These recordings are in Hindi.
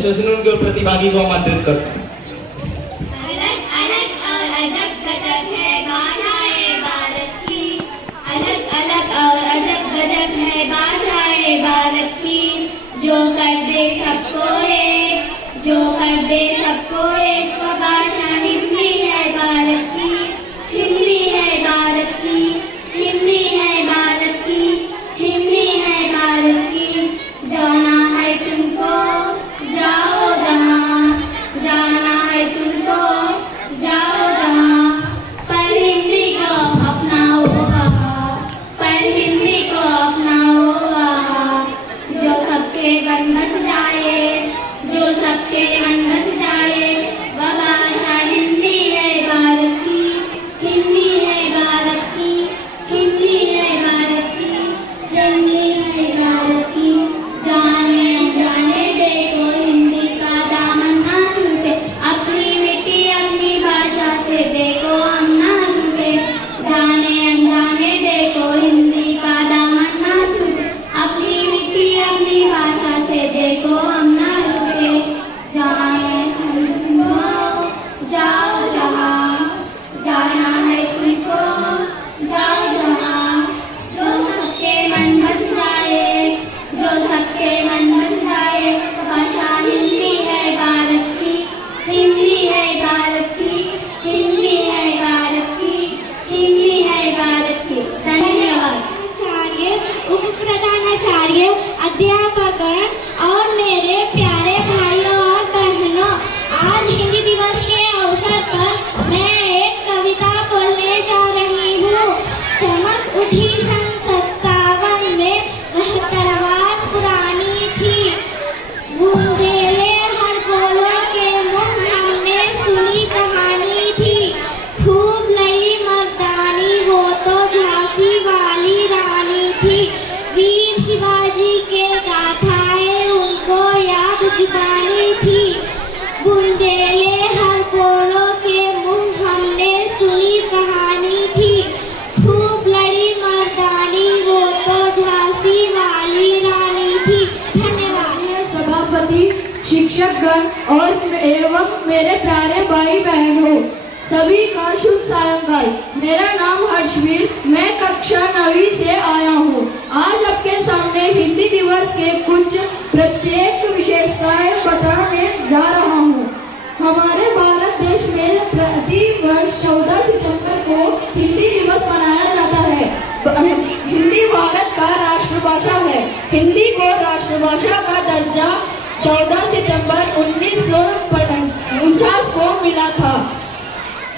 ऐसे सुन उनके प्रतिभागी को आमंत्रित करता हूँ। अलग अलग और अजब गजब है भाषाएं भारत की, अलग अलग और अजब गजब है भाषाएं भारत की, जो कर दे सबको एक, जो कर दे सबको एक, वो भाषा हिंदी है भारत की, हिंदी है भारत की, हिंदी है भारत की, हिंदी है भारत की। जाना है तुमको जाओ जहाँ, जाना है तुमको जाओ जहाँ, पर हिंदी को अपनाओ वहाँ, पर हिंदी को अपनाओ वहाँ, जो सबके मन बस जाए, जो सबके मन बस जाए, वह भाषा हिंदी है भारत की, हिंदी है भारत की, हिंदी है भारत की, हिंदी है भारत की। जाने अनजाने देखो हिंदी का दामन ना छूटे, अपनी मिट्टी अपनी भाषा से देखो हम ना रूठे। जाने अनजाने देखो हिंदी का दामन ना छूटे, अपनी मिट्टी अपनी भाषा से देखो हम ना रूठे। जाने तुमको जाओ जहाँ, जाना है तुमको जाओ जहाँ, जो सबके मन बस जाए, जो सबके मन बस जाए, भाषा हिंदी है भारत की, हिंदी है भारत की, हिंदी है भारत की, हिंदी है भारत की। धन्यवाद। आचार्य, उप प्रधानाचार्य, अध्यापकगण और मेरे प्यारे भाइयों और बहनों, आज हिंदी दिवस के अवसर पर मैं एक कविता बोलने जा रही हूँ। चमक उठी सन 57 में, वह तलवार पुरानी थी, बुंदेले हर बोलों के मुंह हमने सुनी कहानी थी, खूब लड़ी मर्दानी वो तो झांसी वाली रानी थी, वीर शिवाजी के गाथाएं उनको याद जुबानी थी, बुंदेले हर बोलों के मुंह हमने सुनी कहानी थी, खूब लड़ी मर्दानी वो तो झांसी वाली रानी थी। धन्यवाद। सभापति, शिक्षकगण और एवं मेरे प्यारे भाई बहनों, सभी का शुभ सायंकाल। मेरा नाम हर्षवीर, मैं कक्षा 9वीं से आया हूँ। आज आपके सामने हिंदी दिवस के कुछ प्रत्येक विशेषताएं बताने जा रहा हूँ। हमारे भारत देश में प्रति वर्ष 14 सितंबर को हिंदी दिवस मनाया जाता है। हिंदी भारत का राष्ट्रभाषा है। हिंदी को राष्ट्रभाषा का दर्जा 14 सितंबर 1949 को मिला था।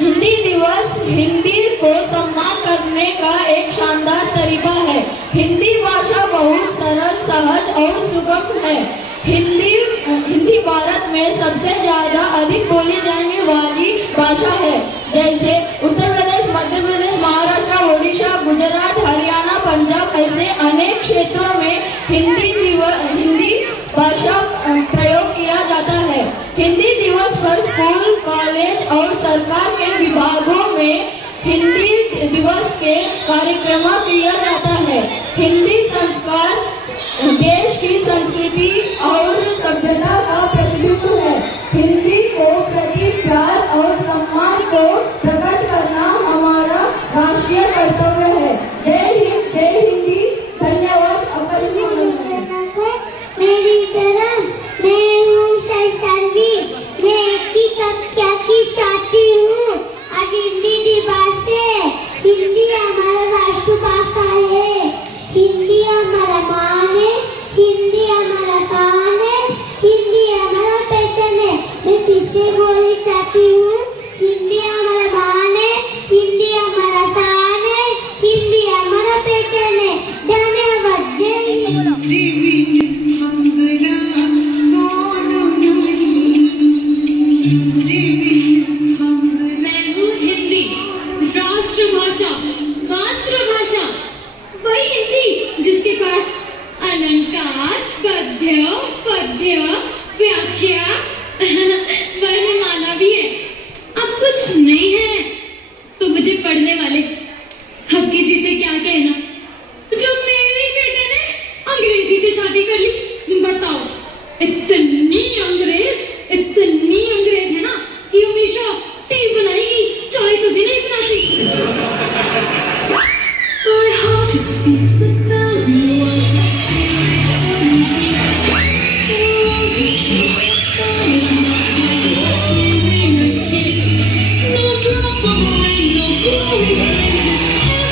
हिंदी दिवस हिंदी को सम्मान करने का एक शानदार तरीका है। हिंदी भाषा बहुत सरल, सहज और सुगम है। हिंदी भारत में सबसे ज्यादा अधिक बोली जाने वाली भाषा है। जैसे उत्तर प्रदेश, मध्य प्रदेश, महाराष्ट्र, ओडिशा, गुजरात, हरियाणा, पंजाब, ऐसे अनेक क्षेत्रों में हिंदी भाषा प्रयोग किया जाता है। हिंदी दिवस पर स्कूल, कॉलेज और सरकार के विभागों में हिंदी दिवस के कार्यक्रम किया जाता है। हिंदी संस्कार देश की संस्कृति और सभ्यता का प्रतिबिंब है। हिंदी को प्रति प्यार और सम्मान को प्रकट करना हमारा राष्ट्रीय कर्तव्य है। जय हिंद, जय हिंदी। धन्यवाद। मेरी तरह मैं हूँ सरसरवी, मैं की कक्षा की छात्री हूँ। आज हिंदी दिवस है। हिंदी हमारा राष्ट्रभाषा है। हिंदी हमारा मान है, हिंदी हमारा कान है, हिंदी हमारा पहचान है। मैं फिर से बोलना चाहती हूँ, हिंदी हमारा मान है, हिंदी हमारा कान है, हिंदी हमारा पहचान है। धन्यवाद। जय हिंद। मैं हूँ हिंदी, राष्ट्रभाषा, मातृभाषा, वही हिंदी जिसके पास अलंकार, पद्य, व्याख्या, वर्णमाला भी है। अब कुछ नहीं है तो मुझे पढ़ने वाले अब किसी से क्या कहना। जो मेरे बेटे ने अंग्रेजी से शादी कर ली, बताओ इतनी अंग्रेज It speaks 1,000 words. No drop of rain, no glory flame has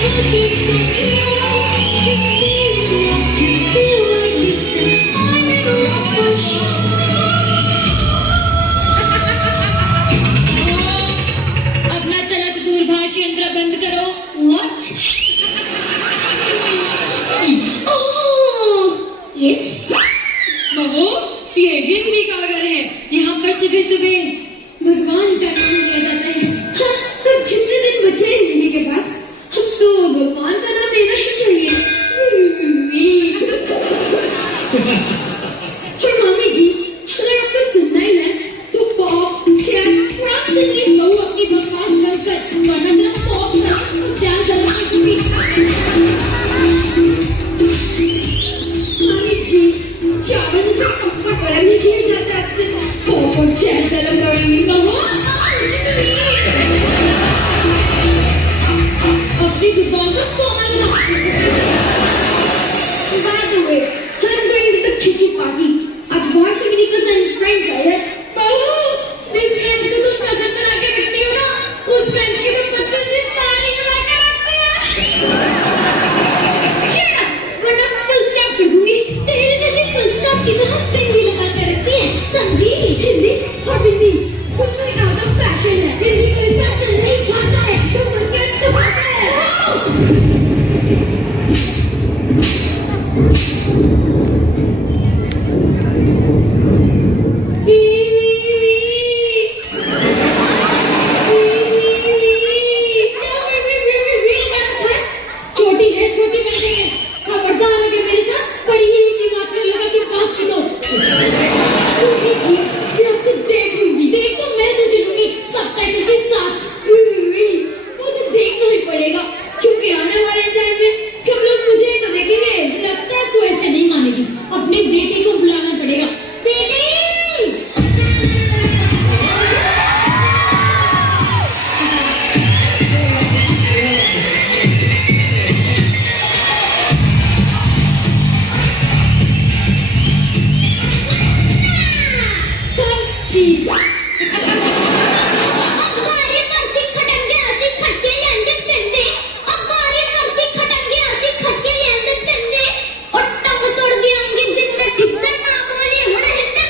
ever been so pure. If you feel like this, then I'm in love for sure. अपना चलत दूरभाष यंत्र बंद करो. What? Oh, yes. बहू, ये हिंदी का घर है. यहाँ पर सुबह सुबह भगवान का नाम लिया जाता है. हाँ, तो जितने दिन बचे हैं हिंदी के पास, हम तो भगवान का नाम लेना ही चाहिए. और मामी जी, अगर आपको सुनना ही है, तो पॉप, जैज, रॉक सुनिए. बहू अपनी बकवास बंद कर, वरना मैं पॉप सा जैज़ लगा दूंगी. मामी जी, चावल से सबका बड़ा नहीं किया जाता आपसे. पॉप और जैज अलग लड़ेंगे. बहू, अपनी जुबान को कोमल रख. By the way, I'm going with the kitty party. आज बहुत से मेरी cousin friends आए हैं. बहू, जिस बेंच को तुम पसंद बना के रखती हो ना, उस बेंच की तुम बच्चों से तारीफ बना के रखती हो. Shut up, वरना full stop कर दूंगी. तेरे जैसे full stop की तरह बिंदी लगा के रखती है, समझी? हिंदी और हिंदी दोनों ही out of fashion है. हिंदी कोई फैशन नहीं, भाषा है. तो मन के इस्तेमाल है. छोटी है, छोटी बहन है. खबरदार अगर मेरे साथ बड़ी ही की मात्रा लगा के बात की तो. मम्मी जी, मैं आपको देख लूंगी. देख तो मैं तुझे लूंगी सबटाइटल के साथ. वो तो देखना ही पड़ेगा, क्योंकि आने वाले टाइम में सब लोग मुझे ही तो देखेंगे. लगता है तू ऐसे नहीं मानेगी. अपने बेटे को बुलाना पड़ेगा. बेटी! जी, अगारे परसी खटंगे आसी खटके लेंदे तंदे. अगारे परसी खटंगे आसी खटके लेंदे तंदे. और टंग तोड़ दी होंगी जिंदा ठीक से ना बोली हुण हिंदे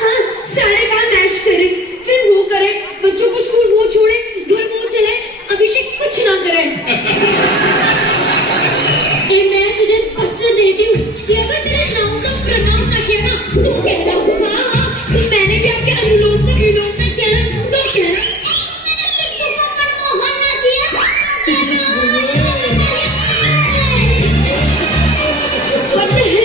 हाँ, सारे काम मैच करें, फिर वो करें, बच्चों को स्कूल वो छोड़े, घर वो चले, अभिषेक कुछ ना करे. ए, मैं तुझे बच्चा देती हूँ कि अगर तेरे नाम का प्रणाम ना किया ना तो कहना. हाँ, तो मैंने भी आपके अनुलोम में विलोम में किया ना, तो कहना. What the hell?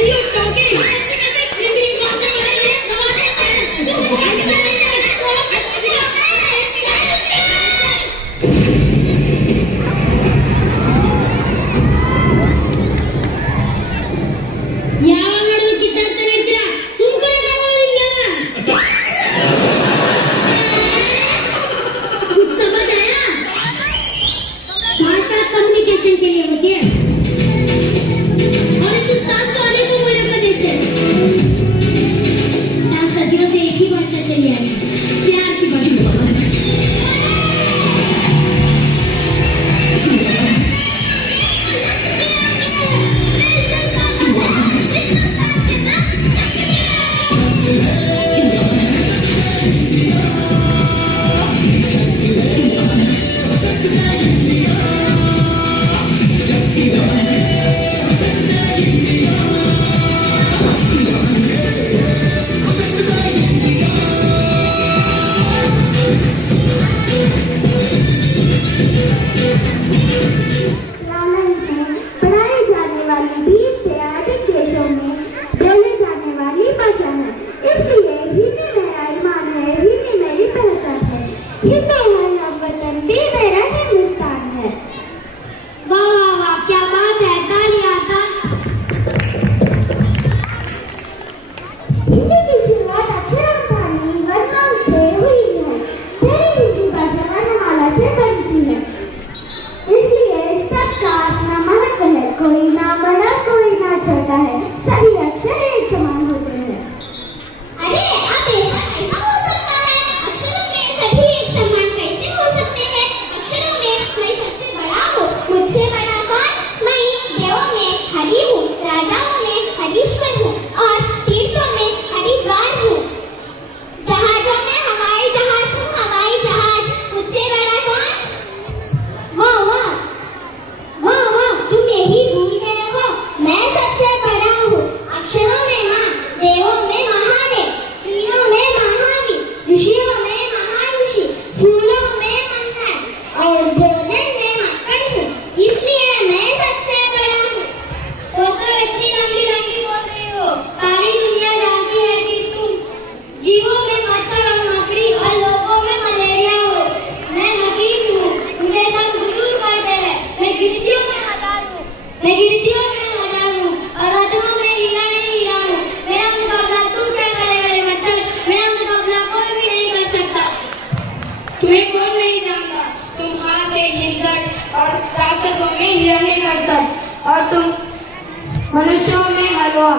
पुरुषों में हलवा।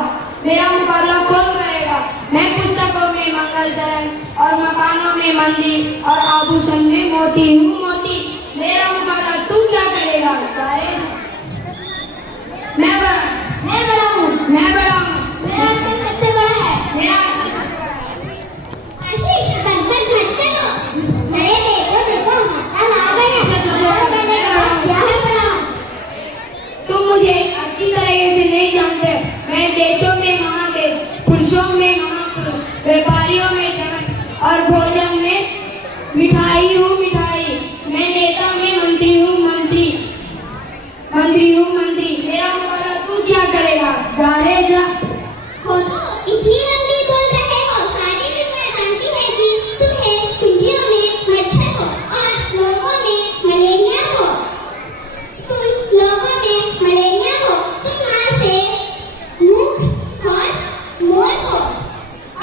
मेरा मुकाबला कौन करेगा? मैं पुस्तकों में मंगल चरण और मकानों में मंदिर और आभूषण में मोती हूँ मोती। मेरा मुकाबला तू क्या करेगा? मैं बड़ा हूँ। मेरा आसन सबसे बड़ा है। मेरा आशीष बंधन मत करो। अरे देखो हाथ आ गया। क्या है बड़ा? तुम मुझे अच्छी तरह से नहीं जानते। मैं देशों में महादेश, पुरुषों में महापुरुष, व्यापारियों में धन और भोजन में मिठाई हूँ मिठाई। मैं नेता में मंत्री हूँ मंत्री हूँ मंत्री। मेरा मुकाबला तू क्या करेगा? जा रे जा। इतनी लंबी बोल रहे हो। सारी दुनिया जानती है कि तुम्हें कुंजियों में मच्छर हो और लोगों में मलेरिया हो। तुम लोगों में मलेरिया हो। तुम मां से मुख और मोर हो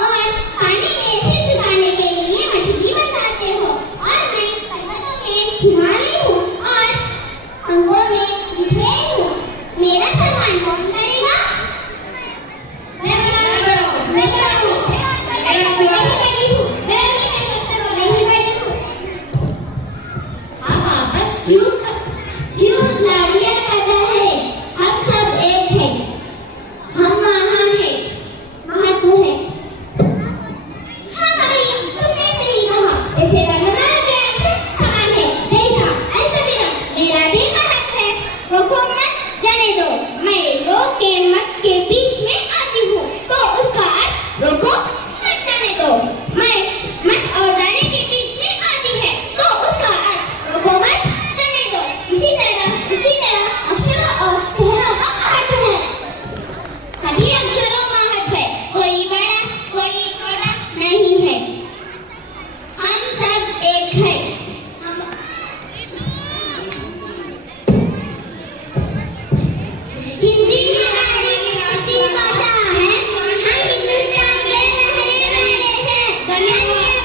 और पानी में सिर झुकाने के लिए मछली बताते हो। और मैं पर्वतों में हिमालय हूँ और अंगों में बिखरे हूँ। मेरा सम्मान कौन करेगा? क्यों लड़ाइयाँ कर रहे हैं? हम सब एक हैं। हम महान हैं। महत्व है। हाँ भाई, तुमने सही कहा। ऐसे लड़ना के अच्छे समान है। जैसा अल्पविराम मेरा भी महत्व है। रोको मत, जाने दो। मैं रोक के मत के बीच में आती हूँ तो उसका अर्थ रोको मत, जाने दो। मैं मत और जाने के बीच में आती है तो उसका अर्थ रोको मत, जाने दो। इसी तरह अक्षरों और चेहरों का महत्व है। सभी अक्षरों का महत्व है। कोई बड़ा कोई छोटा नहीं है। हम सब एक है। हिंदी हमारी राष्ट्रीय भाषा है। हम हिंदुस्तान में रहने वाले हैं। धन्यवाद।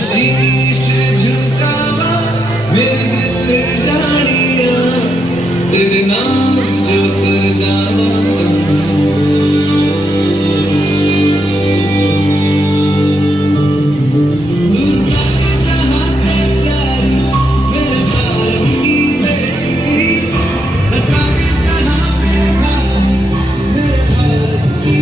शीश झुकावा मेरे दिल जानिया तेरे नाम जो कर जावा तू सारे जहां से प्यारी मेरे भारत की बेटी सारे जहां पे भाई मेरे भारत की